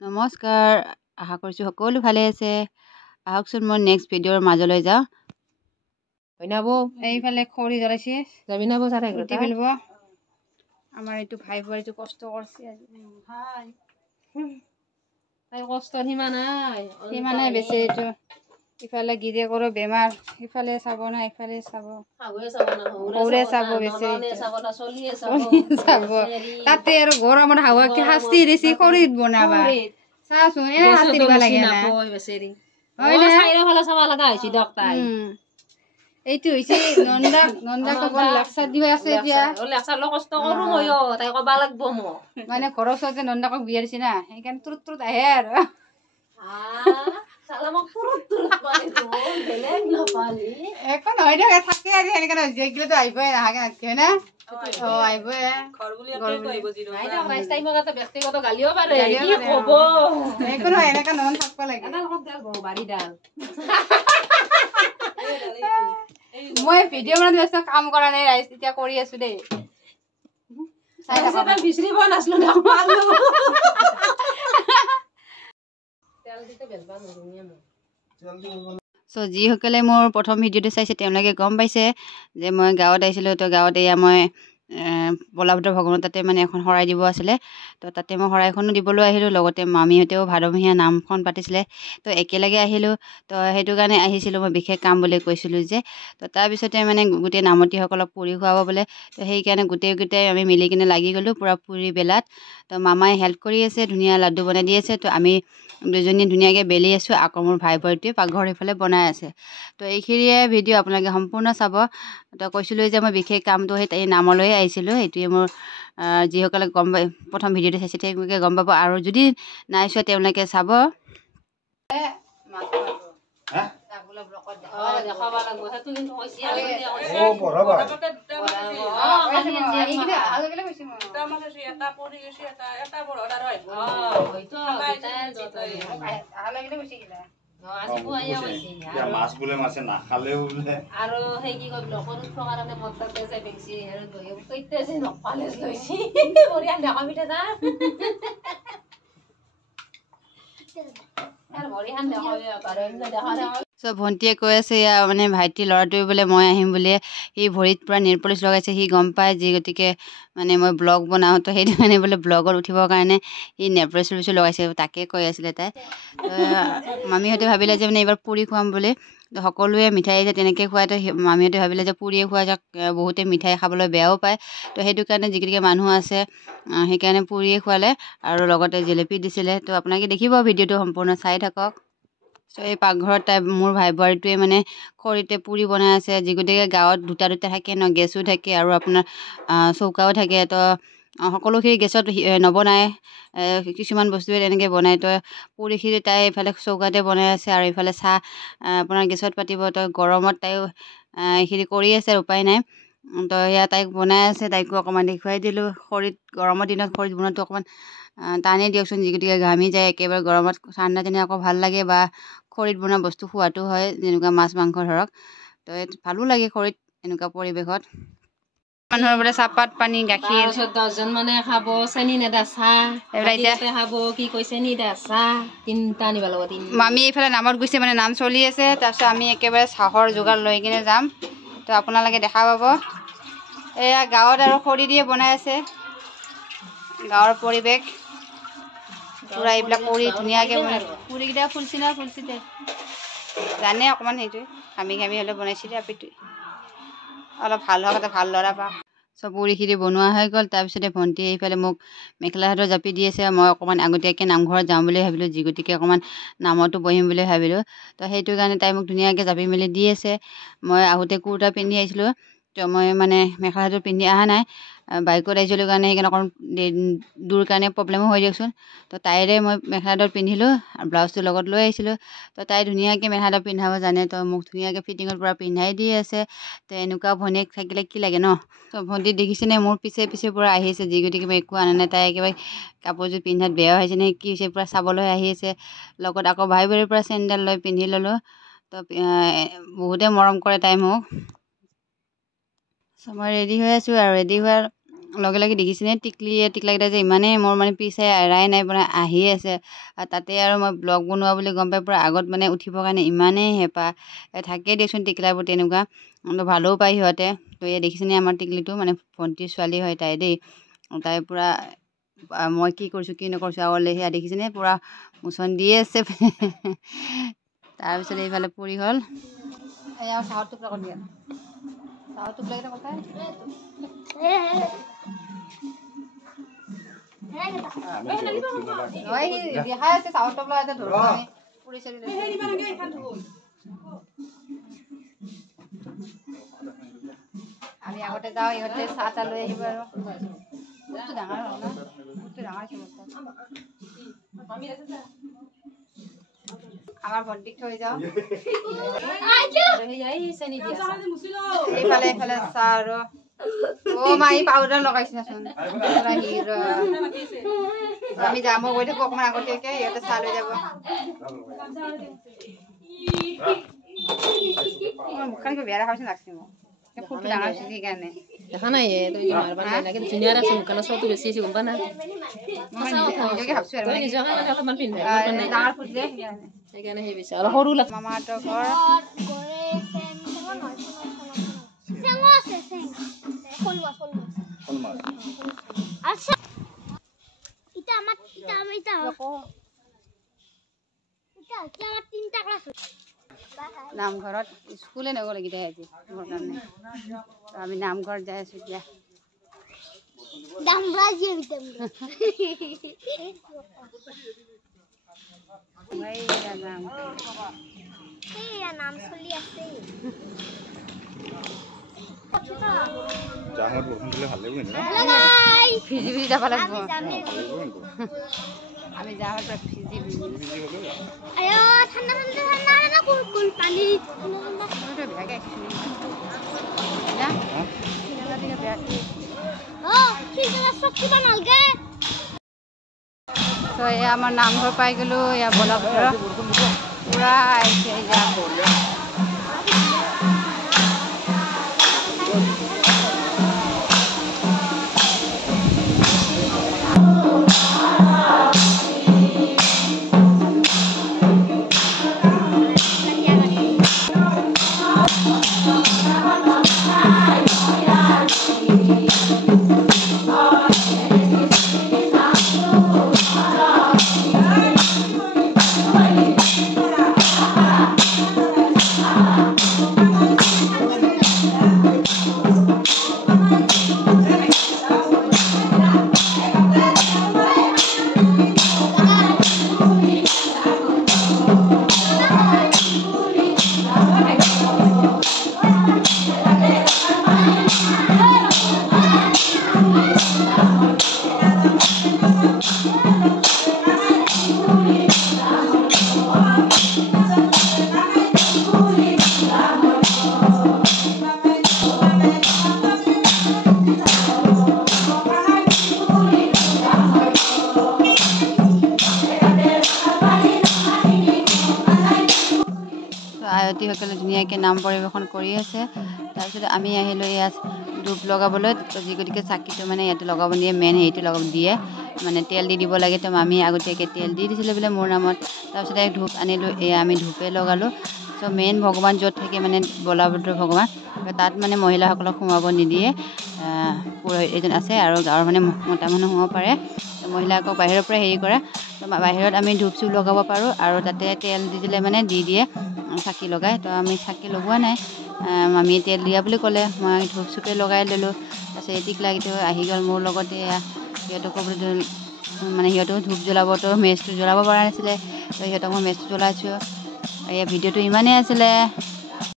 নমস্কাৰ, আশা কৰিছোঁ সকলো ভালে আছে। আহকচোন মই নেক্সট ভিডিঅ'ৰ মাজলৈ যাওঁ। এইফালে খৰি জ্বলাইছে, উঠি পেলাব। আমাৰ এইটো ভাই বোৱাৰীটো কষ্ট কৰিছে তাই কষ্ট সীমা নাই বেছি। এইটো ইফালে গিৰিয়েকৰো বেমাৰ, ইফালে চাব না ইফালে চাব, সৰুৱে চাব বেছি চাব। তাতে আৰু গৰমত হাৱা শাস্তি দিছি খৰিত বনাবা। চাচোন এনে শাস্তি দিব লাগে না। এইটো হৈছে নন্দাক লেকচাৰ দিব আছে এতিয়া। মানে ঘৰৰ ওচৰতে নন্দাকক বিয়া দিছে না, সেইকাৰণে তুৰুত আহে আৰু একো নহয় দিয়ক, থাকে আৰু সেনেকে জীয়েকগিলাতো আহিবই, নাহাকে নাথাকে না। আহিবই একো নহয়, এনেকা নন থাকব লাগে। মই ভিডিঅ' বনাই ব্যস্ত, কাম কৰা নাই ৰাইজ, এতিয়া কৰি আছো দেই। যিসকলে মোৰ প্ৰথম ভিডিঅ'টো চাইছে তেওঁলোকে গম পাইছে যে মই গাঁৱত আহিছিলোঁ। তো গাঁৱত এয়া মই বলাভদ্ৰ ভগৱানৰ তাতে মানে এখন শৰাই দিব আছিলে। তো তাতে মই শৰাইখনো দিবলৈ আহিলোঁ, লগতে মামীহঁতেও ভাদমহীয়া নামখন পাতিছিলে। তো একেলগে আহিলোঁ। তো সেইটো কাৰণে আহিছিলোঁ, মই বিশেষ কাম বুলি কৈছিলোঁ যে। তো তাৰপিছতে মানে গোটেই নামতীসকলক পুৰি খুৱাব বোলে। তো সেইকাৰণে গোটেই আমি মিলি কিনে লাগি গ'লোঁ পূৰা পুৰি বেলাত। তো মামাই হেল্প কৰি আছে, ধুনীয়া লাড্ডু বনাই দি আছে। তো আমি দুজনীয়ে ধুনীয়াকৈ বেলি আছোঁ, আকৌ মোৰ ভাই বোৱাৰীটোৱে পাকঘৰ সেইফালে বনাই আছে। তো এইখিনিয়ে ভিডিঅ' আপোনালোকে সম্পূৰ্ণ চাব। তো কৈছিলোঁ যে মই বিশেষ কামটো সেই নামলৈয়ে আহিছিলোঁ। সেইটোৱে মোৰ যিসকলে গম পাই প্ৰথম ভিডিঅ'টো চাইছে তেওঁলোকে গম পাব, আৰু যদি নাই চোৱা তেওঁলোকে চাব। মাছ বোলে মাছে নাখালেও বোলে আৰু সেই কি কয় ব্লকত উঠবৰ কাৰণে মতলব আছে বেছি আৰু কৈতে যে নপালে লৈছি বঢ়িয়া দেখাবিতে যা আৰু বঢ়িয়া দেখাবি। চ' ভণ্টিয়ে কৈ আছে মানে ভাইটি ল'ৰাটোৱে বোলে মই আহিম বুলিয়ে, সি ভৰিত পূৰা নেইল পলিচ লগাইছে। সি গম পায় যি গতিকে মানে মই ব্লগ বনাওঁ, তো সেইটো কাৰণে বোলে ব্লগত উঠিবৰ কাৰণে সি নেইল পলিচ লগাইছে, তাকে কৈ আছিলে তাই। মামীহঁতে ভাবিলে যে মানে এইবাৰ পুৰি খুৱাম বুলি। তো সকলোৱে মিঠাই যে তেনেকৈ খুৱাই, তো মামীহঁতে ভাবিলে যে পুৰিয়ে খোৱা যাক, বহুতে মিঠাই খাবলৈ বেয়াও পায়। তো সেইটো কাৰণে যিগিৰিকে মানুহ আছে সেইকাৰণে পুৰিয়ে খোৱালে, আৰু লগতে জেলেপি দিছিলে। তো আপোনালোকে দেখিব ভিডিঅ'টো সম্পূৰ্ণ চাই থাকক। চ' এই পাকঘৰত মোৰ ভাই বোৱাৰীটোৱে মানে খৰিতে পুৰি বনাই আছে। যিগতিকে গাঁৱত দুটা থাকে ন, গেছো থাকে আৰু আপোনাৰ চৌকাও থাকে। তো সকলোখিনি গেছত নবনায়, কিছুমান বস্তুৱে তেনেকৈ বনায়। তো পুৰিখিনি তাই এইফালে চৌকাতে বনাই আছে, আৰু এইফালে চাহ আপোনাৰ গেছত পাতিব। তো গৰমত তাইও এইখিনি কৰি আছে, উপায় নাই। তো সেয়া তাইক বনাই আছে, তাইকো অকণমান দেখুৱাই দিলোঁ। খৰিত গৰমৰ দিনত খৰিত বনোৱাটো অকণমান টানেই দিয়কচোন, যিগতিকে ঘামি যায় একেবাৰে গৰমত। ঠাণ্ডা দিনত আকৌ ভাল লাগে, বা খৰিত বনোৱা বস্তু খোৱাটো হয়, যেনেকুৱা মাছ মাংস ধৰক। তো ভালো লাগে খৰিত এনেকুৱা পৰিৱেশত। মানুহৰ বোলে চাহপাত পানী গাখীৰ 10জন মানে খাব, চেনি নেদা চাহ এইবিলাক খাব। কি কৈ চেনি দা চাহ 3টা আনিব লাগিব। মামী এইফালে নামত গৈছে, মানে নাম চলি আছে। তাৰপিছত আমি একেবাৰে চাহৰ যোগাৰ লৈ কিনে যাম। তো আপোনালোকে দেখা পাব, এয়া গাঁৱত আৰু খৰি দিয়ে বনাই আছে। গাঁৱৰ পৰিৱেশ পূৰা এইবিলাক কৰি ধুনীয়াকৈ বনাই। পুৰিকেইটা ফুলচি না ফুলচিতে জানে অকণমান, সেইটোৱে ঘামি হ'লেও বনাইছিলে। আপিটোৱে অলপ ভাল হওক, এটা ভাল ল'ৰা পাওক। চব পুৰিখিনি বনোৱা হৈ গ'ল। তাৰপিছতে ভণ্টিয়ে এইফালে মোক মেখেলা চাদৰ জাপি দি আছে। মই অকণমান আগতীয়াকৈ নামঘৰত যাওঁ বুলি ভাবিলোঁ, যি গতিকে অকণমান নামতো বহিম বুলি ভাবিলোঁ। তো সেইটো কাৰণে তাই মোক ধুনীয়াকৈ জাপি মেলি দি আছে। মই আহোঁতে কুৰ্তা পিন্ধি আহিছিলোঁ। তো মই মানে মেখেলা চাদৰ পিন্ধি অহা নাই, বাইকত আহিছিলোঁ কাৰণে সেইকাৰণে অকণ দূৰ কাৰণে প্ৰব্লেমো হৈ দিয়কচোন। তো তাইৰে মই মেখেলা চাদৰ পিন্ধিলোঁ, আৰু ব্লাউজটো লগত লৈ আহিছিলোঁ। তো তাই ধুনীয়াকৈ মেখেলা চাদৰ পিন্ধাব জানে, তো মোক ধুনীয়াকৈ ফিটিঙৰ পৰা পিন্ধাই দি আছে। তো এনেকুৱা ভনীয়েক থাকিলে কি লাগে ন। তো ভণ্টি দেখিছেনে, মোৰ পিছে পূৰা আহি আছে, যি গতিকে মই একো আনা নাই। তাই একেবাৰে কাপোৰযোৰ পিন্ধাত বেয়া হৈছে নে কি হৈছে, পূৰা চাবলৈ আহি আছে। লগত আকৌ ভাই বোৱাৰীৰ পৰা চেণ্ডেল লৈ পিন্ধি ল'লোঁ। তো বহুতে মৰম কৰে তাই মোক। চ' মই ৰেডি হৈ আছোঁ, আৰু ৰেডি হোৱাৰ লগে লগে দেখিছেনে টিকলাকেইটা যে ইমানেই মোৰ মানে পিচাই এৰাই নাই মানে আহিয়ে আছে। আৰু তাতে আৰু মই ব্লগ বনোৱা বুলি গম পাই পূৰা আগত মানে উঠিবৰ কাৰণে ইমানেই হেঁপাহ থাকেই দিয়কচোন টিকলাবোৰ তেনেকুৱা ভালো পায় সিহঁতে। তো এয়া দেখিছেনে আমাৰ টিকলিটো মানে ভণ্টিৰ ছোৱালী হয় তাই দেই। তাই পূৰা মই কি কৰিছোঁ কি নকৰিছোঁ আৰু সেয়া দেখিছেনে পূৰা মোচন দিয়ে আছে। তাৰপিছত এইফালে পুৰি হ'ল এয়া চাহৰ টুকুৰা কৰি দিয়া চাহৰ টুকুৰাকেইটা কথাই দেখাই আছে চাহৰ টুকুৰা এটা ধৰিব পুৰি চৰি আমি আগতে যাওঁ ইহঁতে চাহ তাহ লৈ আহিব আৰু বস্তু ডাঙৰ হ'ল না বস্তু ডাঙৰ আমাৰ ভণ্টিক থৈ যাওঁ এইফালে এইফালে চাহ আৰু মা এই পাউডাৰ লগাইছিনাচোন আমি যাম মই গৈ থাকোঁ অকণমান আগতীয়াকৈ ইহঁতে চাহ লৈ যাব মুখখন বেয়া দেখা লাগছে মোক ফুলটো ডাঙৰ হৈছে সেইকাৰণে দেখা নাই ধুনীয়া আছে মুখখনৰ চবটো বেছি হৈছে গম পা না ভাবছোঁ আৰু অলপমান পিন্ধে ডাঙৰ ফুল যে সেইকাৰণে সেই বেছি অলপ সৰু লাগে মামাহঁতৰ ঘৰ নামঘৰত স্কুলে নগ'ল এইকেইটাই আজি মোৰ কাৰণে আমি নামঘৰত যাই আছোঁ এতিয়া ভিজি ভিজি যাব লাগিব আমি যাওঁ ভিজি ভিজি এয়া আমাৰ নামঘৰ পাই গ'লো এয়া বলা পুৰা আহিছে আয়তীসকলে ধুনীয়াকৈ নাম পৰিৱেশন কৰি আছে। তাৰপিছত আমি আহিলোঁ ইয়াত ধূপ লগাবলৈ যি গতিকে চাকিটো মানে ইয়াতে লগাব দিয়ে মেইন হেৰিটো লগাব দিয়ে মানে তেল দি দিব লাগে তো আমি আগতীয়াকৈ তেল দি দিছিলে বোলে মোৰ নামত। তাৰপিছতে ধূপ আনিলোঁ এয়া আমি ধূপে লগালোঁ। চ' মেইন ভগৱান য'ত থাকে মানে বলভদ্ৰ ভগৱান তাত মানে মহিলাসকলক সোমাব নিদিয়ে পুৰোহিত এজন আছে আৰু গাঁৱৰ মানে মতা মানুহ সোমাব পাৰে মহিলাকক বাহিৰৰ পৰা হেৰি কৰে তো বাহিৰত আমি ধূপ চুপ লগাব পাৰোঁ আৰু তাতে তেল দি দিলে মানে দি দিয়ে চাকি লগাই তো আমি চাকি লগোৱা নাই আমি তেল দিয়া বুলি ক'লে মই ধূপ চুপে লগাই ল'লোঁ। তাৰপিছত টিকলাকেইটা আহি গ'ল মোৰ লগতে সিহঁতকো মানে সিহঁতেও ধূপ জ্বলাবতো মেচটো জ্বলাব পৰা নাছিলে তো সিহঁতক মই মেচটো জ্বলাইছোঁ। এয়া ভিডিঅ'টো ইমানেই আছিলে।